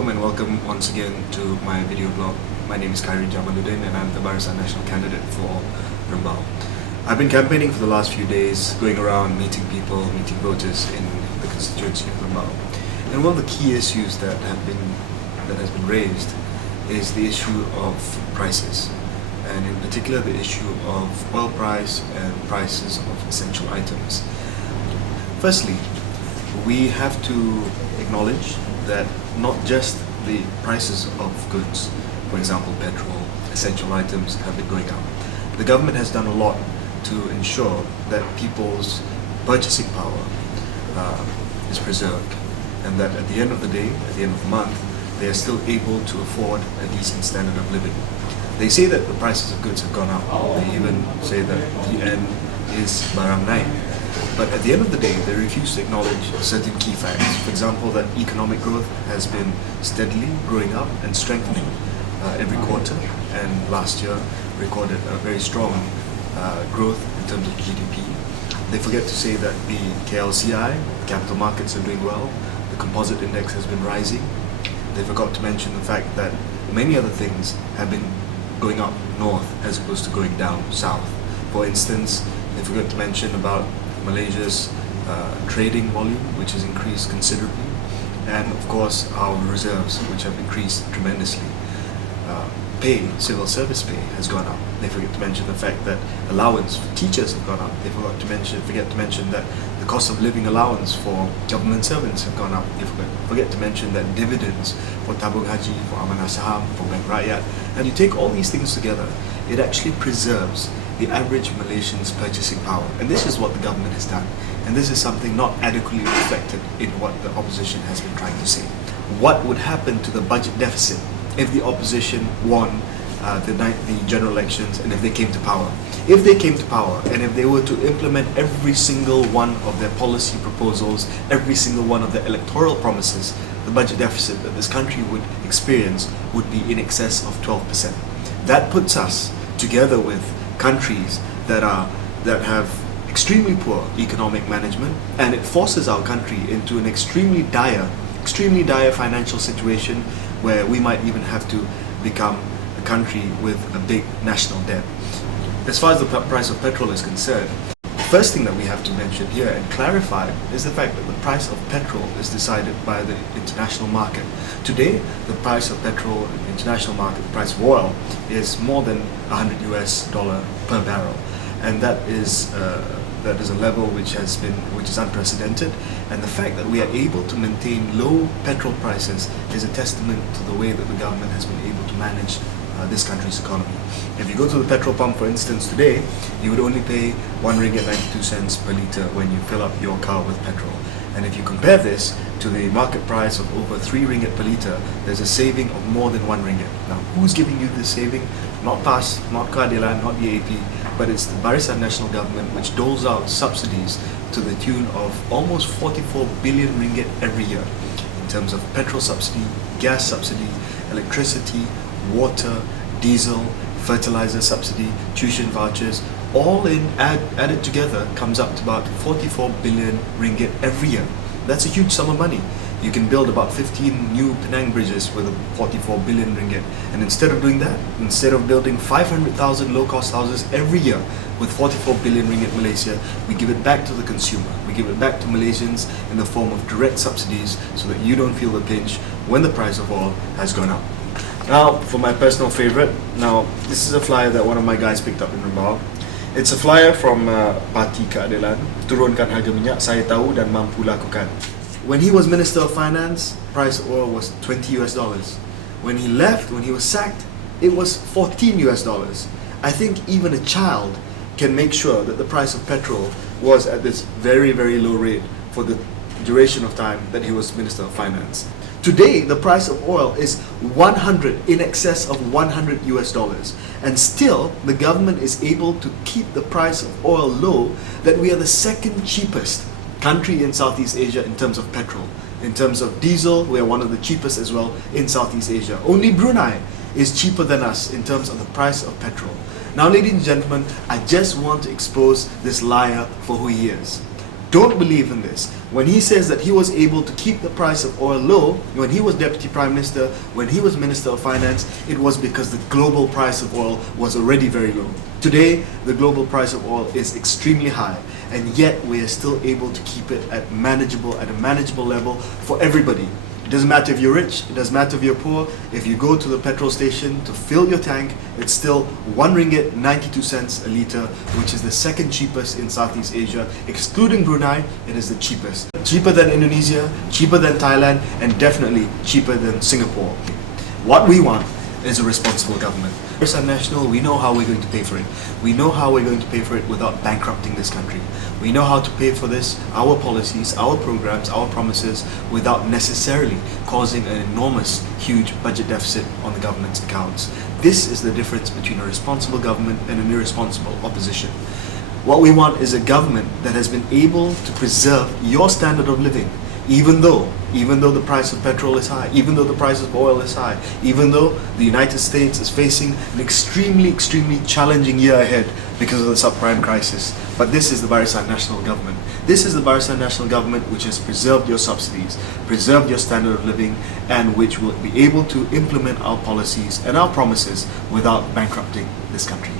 Assalamualaikum and welcome once again to my video blog. My name is Khairy Jamaluddin and I'm the Barisan National candidate for Rembau. I've been campaigning for the last few days, going around meeting people, meeting voters in the constituency of Rembau. And one of the key issues that has been raised is the issue of prices, and in particular the issue of oil price and prices of essential items. Firstly, we have to acknowledge that not just the prices of goods, for example petrol, essential items, have been going up. The government has done a lot to ensure that people's purchasing power is preserved, and that at the end of the day, at the end of the month, they are still able to afford a decent standard of living. They say that the prices of goods have gone up. They even say that the end is barang naik. But at the end of the day, they refuse to acknowledge certain key facts. For example, that economic growth has been steadily growing up and strengthening every quarter, and last year recorded a very strong growth in terms of GDP. They forget to say that the KLCI, capital markets, are doing well. The composite index has been rising. They forgot to mention the fact that many other things have been going up north as opposed to going down south. For instance, they forgot to mention about Malaysia's trading volume, which has increased considerably, and of course our reserves, which have increased tremendously. Civil service pay has gone up. They forget to mention the fact that allowance for teachers have gone up. They forget to mention that the cost of living allowance for government servants have gone up. They forget to mention that dividends for tabung haji, for amanah saham, for bank rakyat. And you take all these things together, it actually preserves the average Malaysian's purchasing power. And this is what the government has done. And this is something not adequately reflected in what the opposition has been trying to say. What would happen to the budget deficit if the opposition won the general elections and if they came to power? If they came to power and if they were to implement every single one of their policy proposals, every single one of their electoral promises, the budget deficit that this country would experience would be in excess of 12%. That puts us together with countries that have extremely poor economic management, and it forces our country into an extremely dire financial situation where we might even have to become a country with a big national debt. As far as the price of petrol is concerned, the first thing that we have to mention here and clarify is the fact that the price of petrol is decided by the international market. Today, the price of petrol in the international market, the price of oil, is more than $100 per barrel, and that is a level which is unprecedented. And the fact that we are able to maintain low petrol prices is a testament to the way that the government has been able to manage this country's economy. If you go to the petrol pump, for instance, today, you would only pay 1 ringgit 92 cents per litre when you fill up your car with petrol. And if you compare this to the market price of over 3 ringgit per litre, there's a saving of more than 1 ringgit. Now, who's giving you this saving? Not PAS, not Keadilan, not the AP, but it's the Barisan National Government, which doles out subsidies to the tune of almost 44 billion ringgit every year in terms of petrol subsidy, gas subsidy, electricity, water, diesel, fertilizer subsidy, tuition vouchers, all in added together comes up to about 44 billion ringgit every year. That's a huge sum of money. You can build about 15 new Penang bridges with 44 billion ringgit. And instead of doing that, instead of building 500,000 low-cost houses every year with 44 billion ringgit Malaysia, we give it back to the consumer. We give it back to Malaysians in the form of direct subsidies so that you don't feel the pinch when the price of oil has gone up. Now, for my personal favorite, this is a flyer that one of my guys picked up in Rembau. It's a flyer from Parti Keadilan, turunkan harga minyak, saya tahu dan mampu lakukan. When he was Minister of Finance, price of oil was $20. When he left, when he was sacked, it was $14. I think even a child can make sure that the price of petrol was at this very, very low rate for the duration of time that he was Minister of Finance. Today, the price of oil is in excess of $100, and still the government is able to keep the price of oil low, that we are the second cheapest country in Southeast Asia in terms of petrol. In terms of diesel, we are one of the cheapest as well in Southeast Asia. Only Brunei is cheaper than us in terms of the price of petrol. Now, ladies and gentlemen, I just want to expose this liar for who he is. don't believe in this. When he says that he was able to keep the price of oil low, when he was Deputy Prime Minister, when he was Minister of Finance, it was because the global price of oil was already very low. Today, the global price of oil is extremely high, and yet we are still able to keep it at a manageable level for everybody. It doesn't matter if you're rich, it doesn't matter if you're poor. If you go to the petrol station to fill your tank, it's still 1 ringgit 92 cents a litre, which is the second cheapest in Southeast Asia. Excluding Brunei, it is the cheapest. Cheaper than Indonesia, cheaper than Thailand, and definitely cheaper than Singapore. What we want is a responsible government. Barisan Nasional, we know how we're going to pay for it. We know how we're going to pay for it without bankrupting this country. We know how to pay for this, our policies, our programs, our promises, without necessarily causing an enormous, huge budget deficit on the government's accounts. This is the difference between a responsible government and an irresponsible opposition. What we want is a government that has been able to preserve your standard of living, even though the price of petrol is high, even though the price of oil is high, even though the United States is facing an extremely challenging year ahead because of the subprime crisis. But this is the Barisan Nasional government. This is the Barisan Nasional government which has preserved your subsidies, preserved your standard of living, and which will be able to implement our policies and our promises without bankrupting this country.